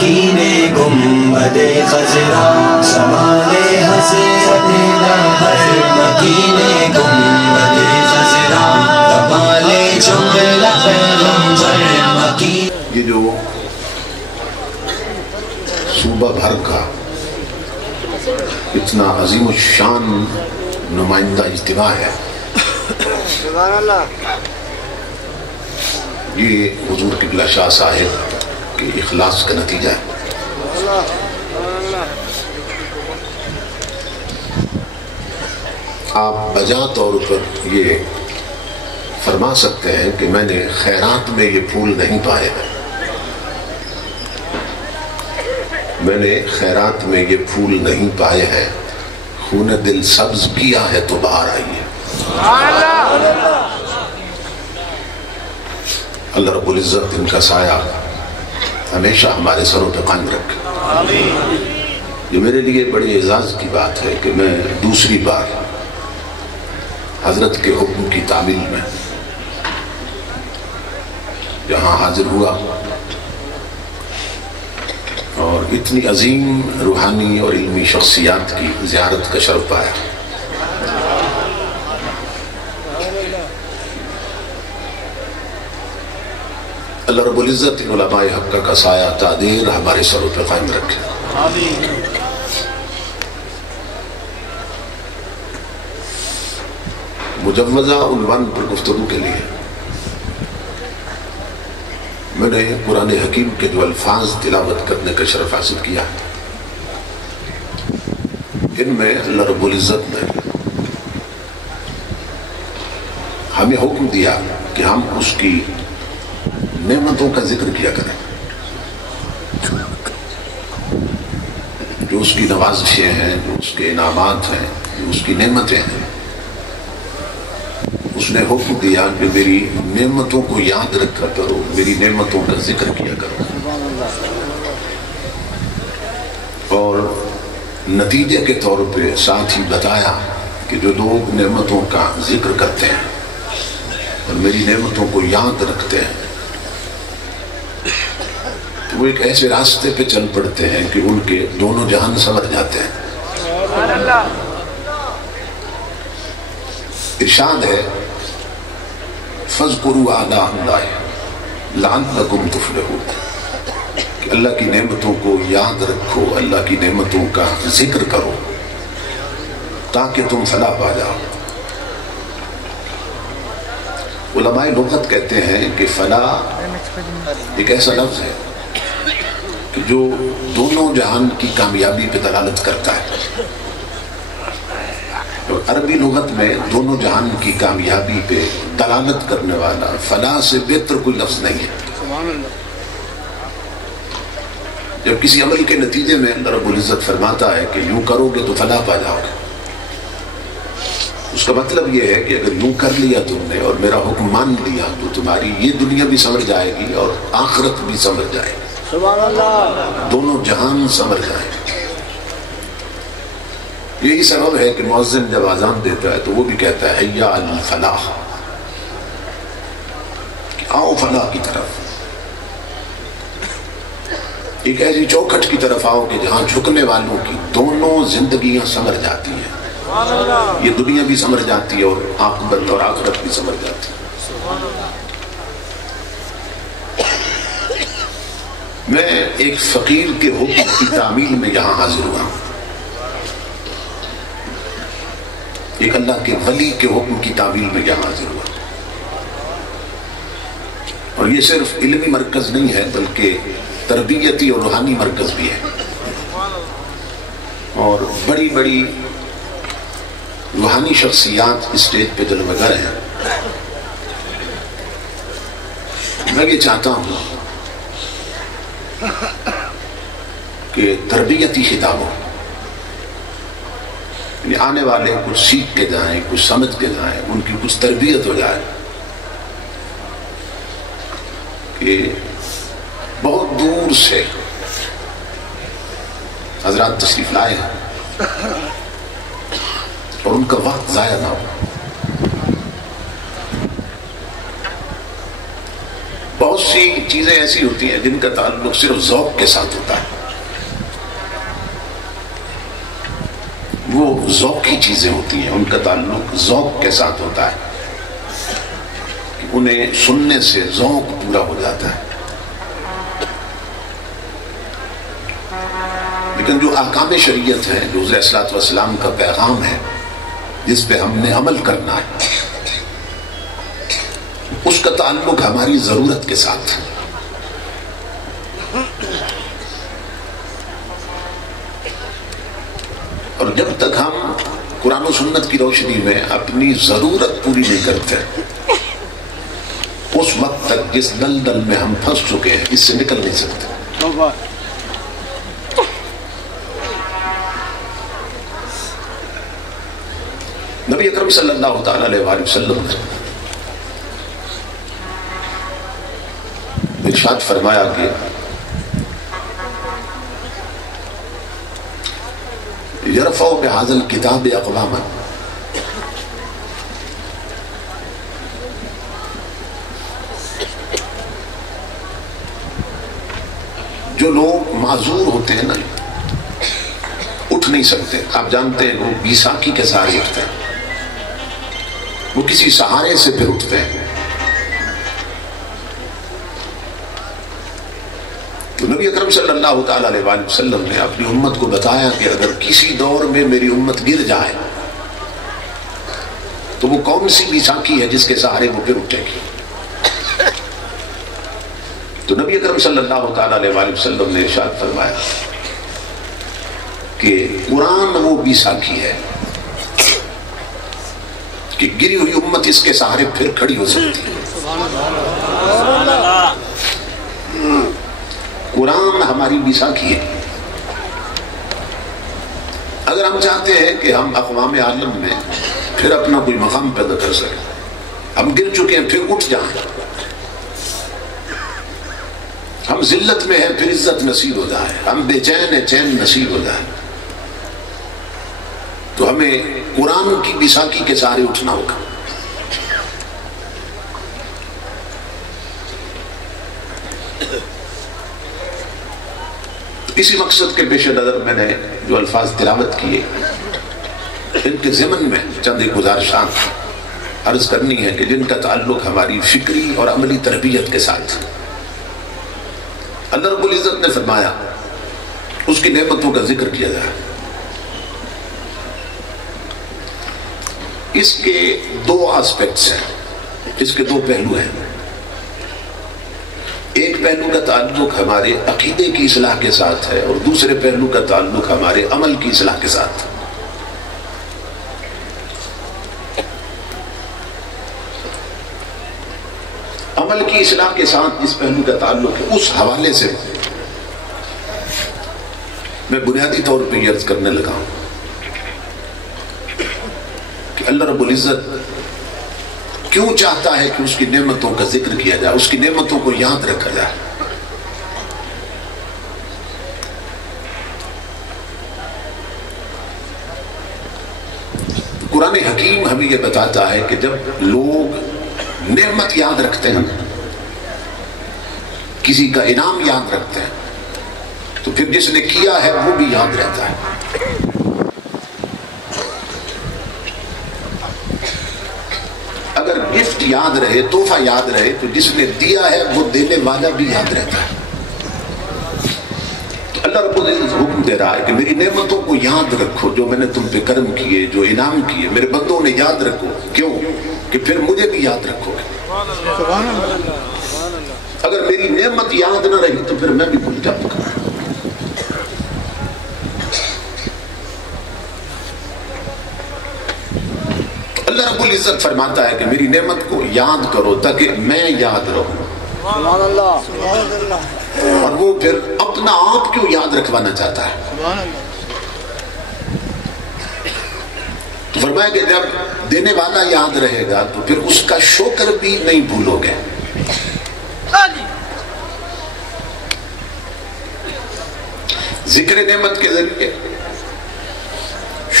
مکینے گنبد خضرا سمانے حسرت لہر مکینے گنبد خضرا کمالے جملہ پیغمبر مکین. یہ جو صوبہ بھر کا اتنا عظیم الشان نمائندہ اجتماع ہے، یہ حضور قبلہ شاہ صاحب کے اخلاص کا نتیجہ ہے. آپ بجا طور پر یہ فرما سکتے ہیں کہ میں نے خیرات میں یہ پھول نہیں پائے ہیں، میں نے خیرات میں یہ پھول نہیں پائے ہیں، خون دل سبز کیا ہے تو باہر آئی ہے. اللہ رب العزت ان کا سایہ ہمیشہ ہمارے سروں پہ قائم رکھے. یہ میرے لیے بڑی اعزاز کی بات ہے کہ میں دوسری بار حضرت کے حکم کی تعمیل میں یہاں حاضر ہوا اور اتنی عظیم روحانی اور علمی شخصیات کی زیارت کا شرف پایا. اللہ رب العزت ان علماء حق کا سایہ تعدیر ہمارے سروں پہ قائم رکھے. مجوزہ عنوان پر گفتگو کے لیے میں نے قرآن حکیم کے جو الفاظ تلاوت کرنے کا شرف حاصل کیا، ان میں اللہ رب العزت نے ہمیں حکم دیا کہ ہم اس کی نعمتوں کا ذکر کیا کریں، جو اس کی نوازشیں ہیں، جو اس کے انعامات ہیں، جو اس کی نعمتیں ہیں. اس نے حکم دیا کہ میری نعمتوں کو یاد رکھا کرو، میری نعمتوں کا ذکر کیا کرو. اور نتیجے کے طور پہ ساتھ ہی بتایا کہ جو لوگ نعمتوں کا ذکر کرتے ہیں اور میری نعمتوں کو یاد رکھتے ہیں تو وہ ایک ایسے راستے پہ چل پڑتے ہیں کہ ان کے دونوں جہان سنور جاتے ہیں. ارشاد ہے فَاذْكُرُوا آلَاءَ اللَّهِ لَعَلَّكُمْ تُفْلِحُونَ کہ اللہ کی نعمتوں کو یاد رکھو، اللہ کی نعمتوں کا ذکر کرو تاکہ تم فلاح پا جاؤ. علماء لغت کہتے ہیں کہ فلاح ایک ایسا لفظ ہے کہ جو دونوں جہان کی کامیابی پہ دلالت کرتا ہے. عربی لغت میں دونوں جہان کی کامیابی پہ دلالت کرنے والا فلاح سے بہتر کوئی لفظ نہیں ہے. جب کسی عمل کے نتیجے میں اللہ رب العزت فرماتا ہے کہ یوں کرو گے تو فلاح پا جاؤ گے، اس کا مطلب یہ ہے کہ اگر یوں کر لیا تم نے اور میرا حکم مان لیا تو تمہاری یہ دنیا بھی سنور جائے گی اور آخرت بھی سنور جائے گی، دونوں جہان سنور جائے گی. یہی سبب ہے کہ مؤذن جب اذان دیتا ہے تو وہ بھی کہتا ہے حی علی الفلاح، آؤ فلاح کی طرف، ایک ایسی چوکھٹ کی طرف آؤ کہ جہاں جھکنے والوں کی دونوں زندگیاں سنور جاتی ہیں، یہ دنیا بھی سنور جاتی ہے اور عاقبت اور آخرت بھی سنور جاتی ہے. میں ایک فقیر کے حکم کی تعمیل میں یہاں حاضر ہوا ہوں، ایک اللہ کے ولی کے حکم کی تعمیل میں یہاں حاضر ہوا. اور یہ صرف علمی مرکز نہیں ہے بلکہ تربیتی اور روحانی مرکز بھی ہے، اور بڑی بڑی روحانی شخصیات اسٹیج پہ جلوگر ہیں. میں یہ چاہتا ہوں کہ تربیتی خطابوں یعنی آنے والے کچھ سیکھ کے جائیں، کچھ سمجھ کے جائیں، ان کی کچھ تربیت ہو جائے. کہ بہت دور سے حضرات تشریف لائے ہیں اور ان کا وقت ضائع نہ ہو. بہت بہت سی چیزیں ایسی ہوتی ہیں جن کا تعلق صرف ذوق کے ساتھ ہوتا ہے. وہ ذوقی چیزیں ہوتی ہیں، ان کا تعلق ذوق کے ساتھ ہوتا ہے، انہیں سننے سے ذوق پورا ہو جاتا ہے. لیکن جو احکام شریعت ہے، جو حضور صلی اللہ علیہ وسلم کا پیغام ہے، جس پہ ہم نے عمل کرنا ہے، اس کا تعلق ہماری ضرورت کے ساتھ ہے. اور جب تک ہم قرآن و سنت کی روشنی میں اپنی ضرورت پوری نہیں کرتے، اس وقت تک جس دلدل میں ہم پھنس چکے ہیں اس سے نکل نہیں سکتے. نبی اکرم صلی اللہ تعالی علیہ وآلہ وسلم نے ارشاد فرمایا کہ یرفع بہذا الکتاب اقواما، جو لوگ معذور ہوتے ہیں نا، اٹھ نہیں سکتے. آپ جانتے ہیں وہ بیساکھی کے سہارے اٹھتے ہیں، وہ کسی سہارے سے پھر اٹھتے ہیں. تو نبی اکرم صلی اللہ تعالی علیہ وآلہ وسلم نے اپنی امت کو بتایا کہ اگر کسی دور میں میری امت گر جائے تو وہ کون سی بیساکھی ہے جس کے سہارے وہ پھر اٹھے گی. تو نبی اکرم صلی اللہ تعالی علیہ وآلہ وسلم نے ارشاد فرمایا کہ قرآن وہ بیساکھی ہے کہ گری ہوئی امت اس کے سہارے پھر کھڑی ہو سکتی ہے. قرآن ہماری بیساکھی ہے. اگر ہم چاہتے ہیں کہ ہم اقوام عالم میں پھر اپنا کوئی مقام پیدا کر سکیں، ہم گر چکے ہیں پھر اٹھ جائیں، ہم ذلت میں ہیں پھر عزت نصیب ہو جائے، ہم بے چین ہیں چین نصیب ہو جائے، تو ہمیں قرآن کی بیساکھی کے سہارے اٹھنا ہوگا. اسی مقصد کے پیش نظر میں نے جو الفاظ تلاوت کیے ان کے ضمن میں چند ایک گزارشات عرض کرنی ہے کہ جن کا تعلق ہماری فکری اور عملی تربیت کے ساتھ. اللہ رب العزت نے فرمایا اس کی نعمتوں کا ذکر کیا جائے. اس کے دو آسپیکٹس ہیں، اس کے دو پہلو ہیں. ایک پہلو کا تعلق ہمارے عقیدے کی اصلاح کے ساتھ ہے اور دوسرے پہلو کا تعلق ہمارے عمل کی اصلاح کے ساتھ. عمل کی اصلاح کے ساتھ جس پہلو کا تعلق ہے اس حوالے سے میں بنیادی طور پہ یہ عرض کرنے لگا ہوں کہ اللہ رب العزت کیوں چاہتا ہے کہ اس کی نعمتوں کا ذکر کیا جائے، اس کی نعمتوں کو یاد رکھا جائے. قرآن حکیم ہمیں یہ بتاتا ہے کہ جب لوگ نعمت یاد رکھتے ہیں، کسی کا انعام یاد رکھتے ہیں، تو پھر جس نے کیا ہے وہ بھی یاد رہتا ہے. اگر گفٹ یاد رہے، تحفہ یاد رہے، تو جس نے دیا ہے وہ دینے والا بھی یاد رہتا ہے. تو اللہ رب العزت حکم دے رہا ہے کہ میری نعمتوں کو یاد رکھو، جو میں نے تم پہ کرم کیے، جو انعام کیے، میرے بندوں نے یاد رکھو. کیوں؟ کہ پھر مجھے بھی یاد رکھو گے. اگر میری نعمت یاد نہ رہی تو پھر میں بھی بھول جاؤں گا. اللہ رب العزت فرماتا ہے کہ میری نعمت کو یاد کرو تاکہ میں یاد رہوں. اور وہ پھر اپنا آپ کیوں یاد رکھوانا چاہتا ہے. تو فرمایا کہ جب دینے والا یاد رہے گا تو پھر اس کا شکر بھی نہیں بھولو گے. ذکر نعمت کے ذریعے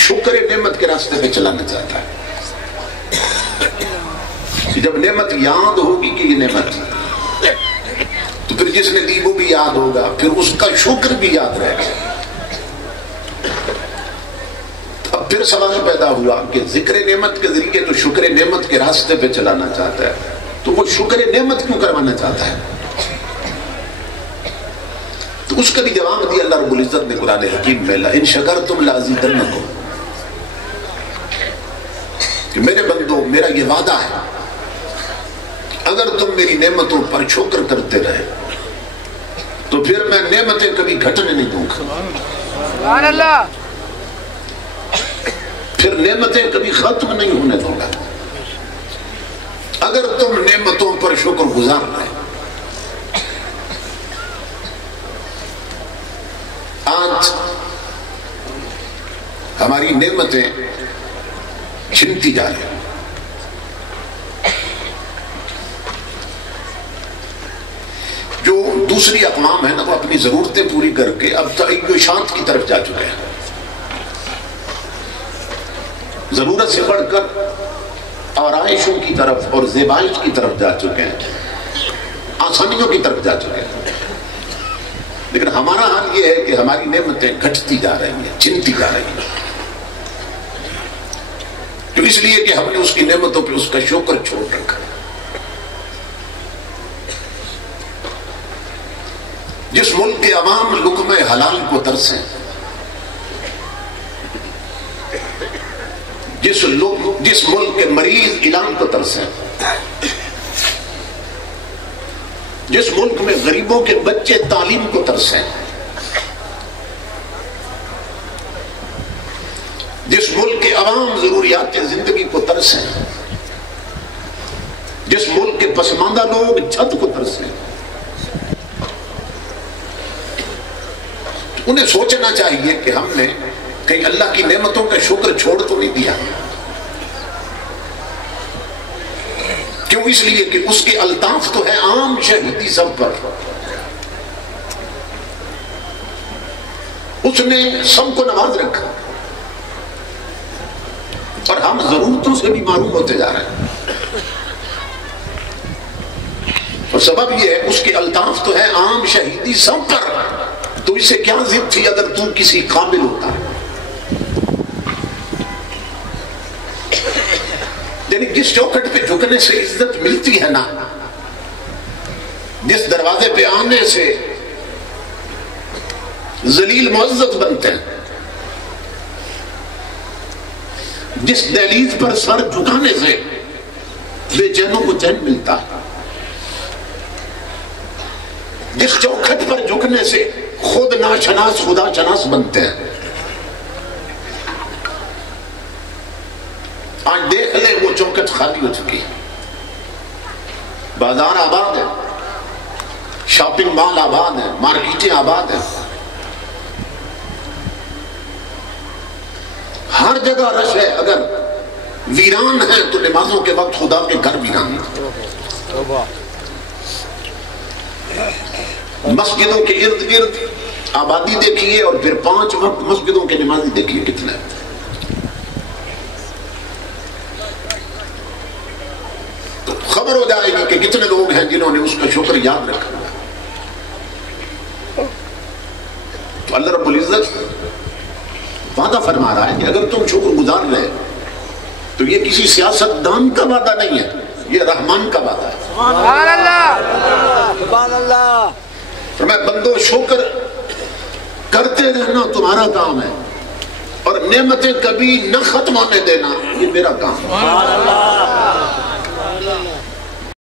شکر نعمت کے راستے پہ چلانا چاہتا ہے. جب نعمت یاد ہوگی کہ یہ نعمت تو پھر جس نے دی وہ بھی یاد ہوگا، پھر اس کا شکر بھی یاد رہے گا۔ اب پھر سوال پیدا ہوا کہ ذکر نعمت کے ذریعے تو شکر نعمت کے راستے پہ چلانا چاہتا ہے، تو وہ شکر نعمت کیوں کروانا چاہتا ہے؟ تو اس کا بھی جواب دیا اللہ رب العزت نے قرآن حکیم میں، لئن شکرتم لازیدنکم، کہ میرے بندو میرا یہ وعدہ ہے اگر تم میری نعمتوں پر شکر کرتے رہے تو پھر میں نعمتیں کبھی گھٹنے نہیں دوں گا، سبحان اللہ، پھر نعمتیں کبھی ختم نہیں ہونے دوں گا اگر تم نعمتوں پر شکر گزار رہے۔ آج ہماری نعمتیں چھنتی جا رہی ہیں۔ جو دوسری اقوام ہے نا وہ اپنی ضرورتیں پوری کر کے اب تعیشات کی طرف جا چکے ہیں، ضرورت سے بڑھ کر آرائشوں کی طرف اور زیبائش کی طرف جا چکے ہیں، آسانیوں کی طرف جا چکے ہیں۔ لیکن ہمارا حال یہ ہے کہ ہماری نعمتیں گھٹتی جا رہی ہیں، چھنتی جا رہی ہیں، تو اس لیے کہ ہم نے اس کی نعمتوں پہ اس کا شکر چھوڑ رکھا۔ جس ملک کے عوام لقمہ حلال کو ترسیں، جس ملک کے مریض علاج کو ترسیں، جس ملک میں غریبوں کے بچے تعلیم کو ترسیں، جس ملک کے عوام ضروریات زندگی کو ترسیں، جس ملک کے پسماندہ لوگ چھت کو ترسیں، انہیں سوچنا چاہیے کہ ہم نے کہیں اللہ کی نعمتوں کا شکر چھوڑ تو نہیں دیا۔ کیوں؟ اس لیے کہ اس کے الطاف تو ہے عام شہیدی سب پر، اس نے سب کو نواز رکھا اور ہم ضرورتوں سے بھی معروف ہوتے جا رہے ہیں۔ اور سبب یہ ہے اس کے الطاف تو ہے عام شہیدی سب پر، تو اسے کیا ضد تھی اگر تو کسی قابل ہوتا ہے؟ یعنی جس چوکھٹ پہ جھکنے سے عزت ملتی ہے نا، جس دروازے پہ آنے سے ذلیل معزز بنتے ہیں، جس دہلیز پر سر جھکانے سے بے چینوں کو چین ملتا ہے، جس چوکھٹ پر جھکنے سے خود ناشناس خدا شناس بنتے ہیں، آج دیکھ لیں وہ چوکھٹ خالی ہو چکی ہے، بازار آباد ہے، شاپنگ مال آباد ہے، مارکیٹیں آباد ہیں، ہر جگہ رش ہے۔ اگر ویران ہے تو نمازوں کے وقت خدا کے گھر ویران ہیں۔ مسجدوں کے ارد گرد آبادی دیکھیے اور پھر 5 وقت مسجدوں کے نمازی دیکھیے کتنے ہیں۔ تو خبر ہو جائے گی کہ کتنے لوگ ہیں جنہوں نے اس کا شکر یاد رکھا۔ تو اللہ رب العزت وعدہ فرما رہا ہے کہ اگر تم شکر گزار رہے تو یہ کسی سیاست دان کا وعدہ نہیں ہے، یہ رحمان کا وعدہ ہے۔ سبحان اللہ، سبحان اللہ۔ فرمایا بندو شکر کرتے رہنا تمہارا کام ہے اور نعمتیں کبھی نہ ختم ہونے دینا یہ میرا کام ہے۔